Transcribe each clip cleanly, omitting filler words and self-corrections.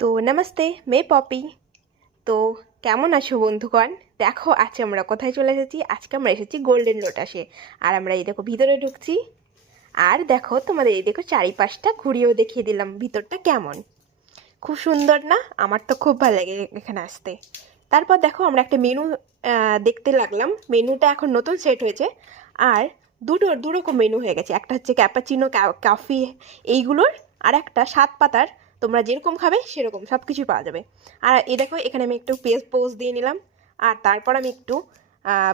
তো নমস্তে, মে পপি। তো কেমন আছো বন্ধুগণ? দেখো আজকে আমরা কোথায় চলে এসেছি। আজকে আমরা এসেছি গোল্ডেন লোটাসে। আর আমরা এই দেখো ভিতরে ঢুকছি। আর দেখো তোমাদের এই দেখো চারিপাশটা ঘুরিয়েও দেখিয়ে দিলাম ভিতরটা কেমন। খুব সুন্দর না? আমার তো খুব ভালো লাগে এখানে আসতে। তারপর দেখো আমরা একটা মেনু দেখতে লাগলাম। মেনুটা এখন নতুন সেট হয়েছে। আর দুরকম মেনু হয়ে গেছে। একটা হচ্ছে ক্যাপাচিনো, কফি এইগুলোর। আর একটা 7 পাতার। তোমরা যেরকম খাবে সেরকম সব কিছুই পাওয়া যাবে। আর এই দেখো এখানে আমি একটু পোজ দিয়ে নিলাম। আর তারপর আমি একটু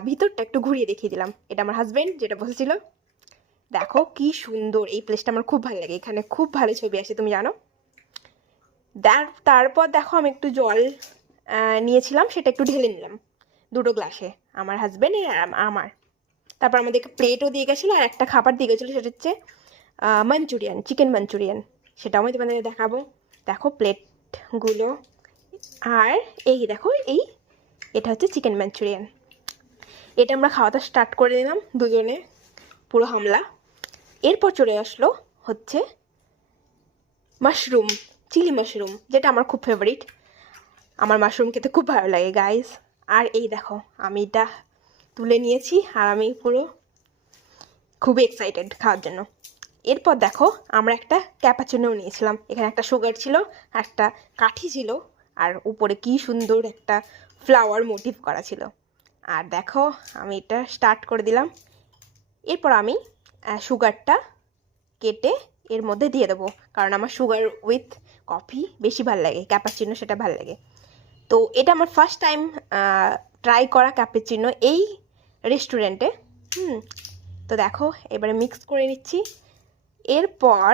ভিতরটা একটু ঘুরিয়ে দেখিয়ে দিলাম। এটা আমার হাজবেন্ড যেটা বসেছিল। দেখো কি সুন্দর এই প্লেসটা, আমার খুব ভালো লাগে। এখানে খুব ভালো ছবি আসে, তুমি জানো। তারপর দেখো আমি একটু জল নিয়েছিলাম, সেটা একটু ঢেলে নিলাম 2টো গ্লাসে, আমার হাজবেন্ড আর আমার। তারপর আমাদেরকে প্লেটও দিয়ে গেছিলো আর একটা খাবার দিয়ে গেছিলো, সেটা হচ্ছে মাঞ্চুরিয়ান, চিকেন মাঞ্চুরিয়ান। সেটাও আমি তোমাদের দেখাবো। দেখো প্লেটগুলো। আর এই দেখো এটা হচ্ছে চিকেন মাঞ্চুরিয়ান। এটা আমরা খাওয়াটা স্টার্ট করে দিলাম দুজনে, পুরো হামলা। এরপর চলে আসলো হচ্ছে মাশরুম, চিলি মাশরুম, যেটা আমার খুব ফেভারিট। আমার মাশরুম খেতে খুব ভালো লাগে গাইস। আর এই দেখো আমি এটা তুলে নিয়েছি আর আমি পুরো খুবই এক্সাইটেড খাওয়ার জন্য। এরপর দেখো আমরা একটা ক্যাপাচিনোও নিয়েছিলাম। এখানে একটা সুগার ছিল, একটা কাঠি ছিল, আর উপরে কি সুন্দর একটা ফ্লাওয়ার মোটিভ করা ছিল। আর দেখো আমি এটা স্টার্ট করে দিলাম। এরপর আমি সুগারটা কেটে এর মধ্যে দিয়ে দেবো, কারণ আমার সুগার উইথ কফি বেশি ভালো লাগে, ক্যাপাচিনো সেটা ভালো লাগে। তো এটা আমার ফার্স্ট টাইম ট্রাই করা ক্যাপাচিনো এই রেস্টুরেন্টে। তো দেখো এবারে মিক্স করে নিচ্ছি। এরপর